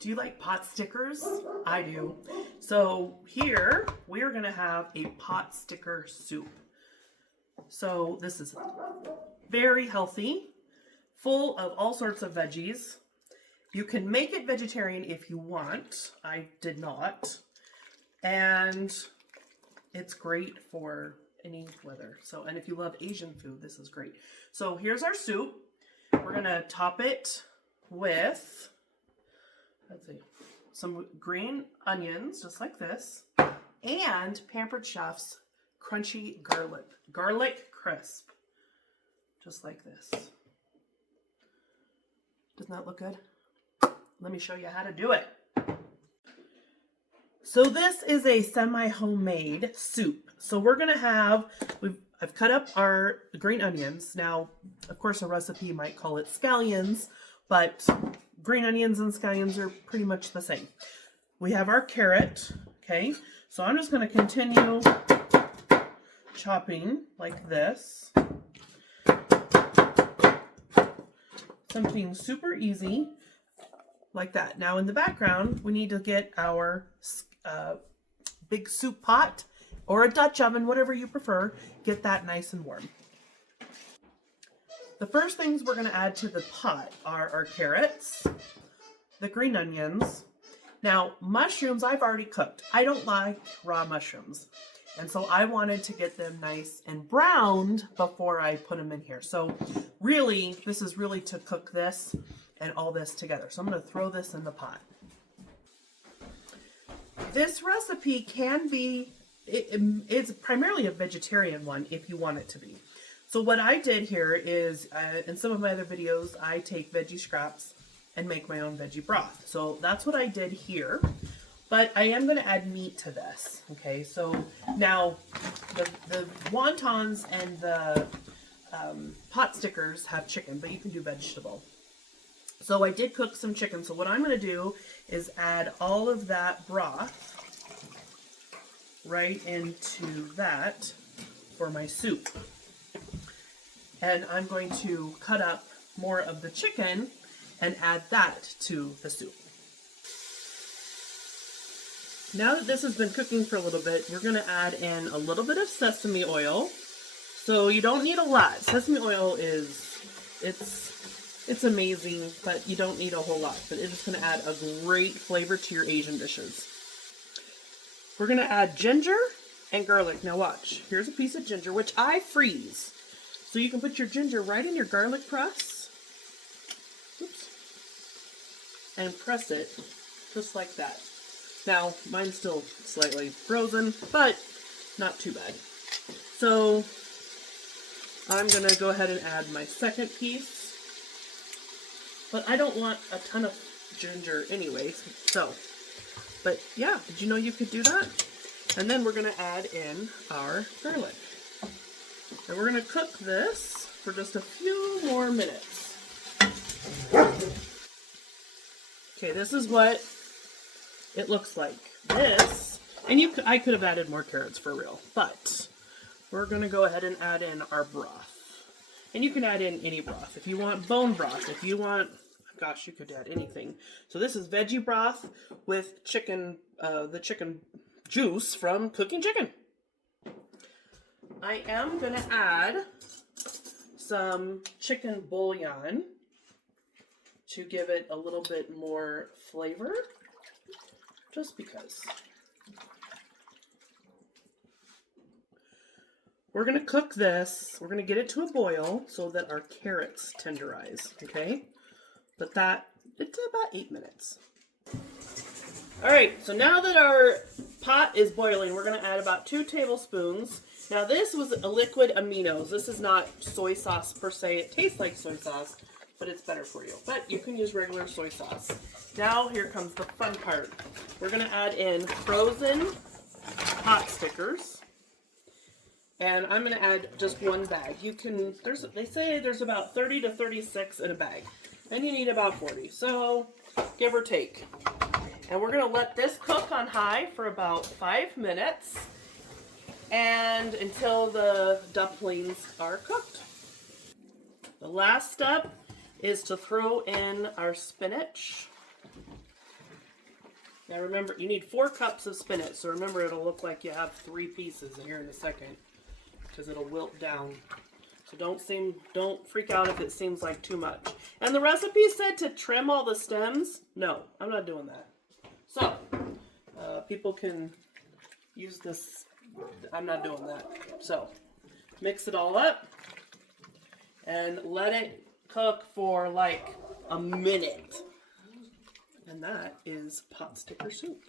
Do you like pot stickers? I do. So here we're gonna have a pot sticker soup. So this is very healthy, full of all sorts of veggies. You can make it vegetarian if you want. I did not. And it's great for any weather. So, and if you love Asian food, this is great. So here's our soup. We're gonna top it with, let's see, some green onions, just like this, and Pampered Chef's crunchy garlic crisp, just like this. Doesn't that look good? Let me show you how to do it. So this is a semi-homemade soup. So we're gonna have, I've cut up our green onions. Now, of course, a recipe might call it scallions, but green onions and scallions are pretty much the same. We have our carrot, okay? So I'm just gonna continue chopping like this. Something super easy like that. Now in the background, we need to get our big soup pot or a Dutch oven, whatever you prefer, get that nice and warm. The first things we're gonna add to the pot are our carrots, the green onions. Now, mushrooms I've already cooked. I don't like raw mushrooms. And so I wanted to get them nice and browned before I put them in here. So really, this is really to cook this and all this together. So I'm gonna throw this in the pot. This recipe can be, it's primarily a vegetarian one if you want it to be. So what I did here is, in some of my other videos, I take veggie scraps and make my own veggie broth. So that's what I did here. But I am going to add meat to this. Okay, so now the wontons and the pot stickers have chicken, but you can do vegetable. So I did cook some chicken. So what I'm going to do is add all of that broth right into that for my soup. And I'm going to cut up more of the chicken and add that to the soup. Now that this has been cooking for a little bit, we're going to add in a little bit of sesame oil. So you don't need a lot. Sesame oil it's amazing, but you don't need a whole lot. But it's going to add a great flavor to your Asian dishes. We're going to add ginger and garlic. Now watch. Here's a piece of ginger, which I freeze. So you can put your ginger right in your garlic press. Oops. And press it just like that. Now, mine's still slightly frozen, but not too bad. So I'm going to go ahead and add my second piece. But I don't want a ton of ginger anyways. So, but yeah, did you know you could do that? And then we're going to add in our garlic. And we're going to cook this for just a few more minutes. Okay, this is what it looks like. This, and I could have added more carrots for real, but we're going to go ahead and add in our broth. And you can add in any broth. If you want bone broth, if you want, gosh, you could add anything. So this is veggie broth with chicken, the chicken juice from cooking chicken. I am going to add some chicken bouillon to give it a little bit more flavor, just because. We're going to cook this. We're going to get it to a boil so that our carrots tenderize, okay? But it's about 8 minutes. All right, so now that our pot is boiling, we're going to add about 2 tablespoons. Now this was a liquid aminos. This is not soy sauce per se. It tastes like soy sauce, but it's better for you. But you can use regular soy sauce. Now here comes the fun part. We're going to add in frozen pot stickers. And I'm going to add just 1 bag. You can, they say there's about 30 to 36 in a bag. And you need about 40. So give or take. And we're going to let this cook on high for about 5 minutes. And until the dumplings are cooked. The last step is to throw in our spinach Now remember, you need 4 cups of spinach, so remember it'll look like you have 3 pieces here in a second, because it'll wilt down. So don't freak out if it seems like too much. And the recipe said to trim all the stems. No, I'm not doing that. So, people can use this. I'm not doing that. So, mix it all up and let it cook for like a minute. And that is pot sticker soup.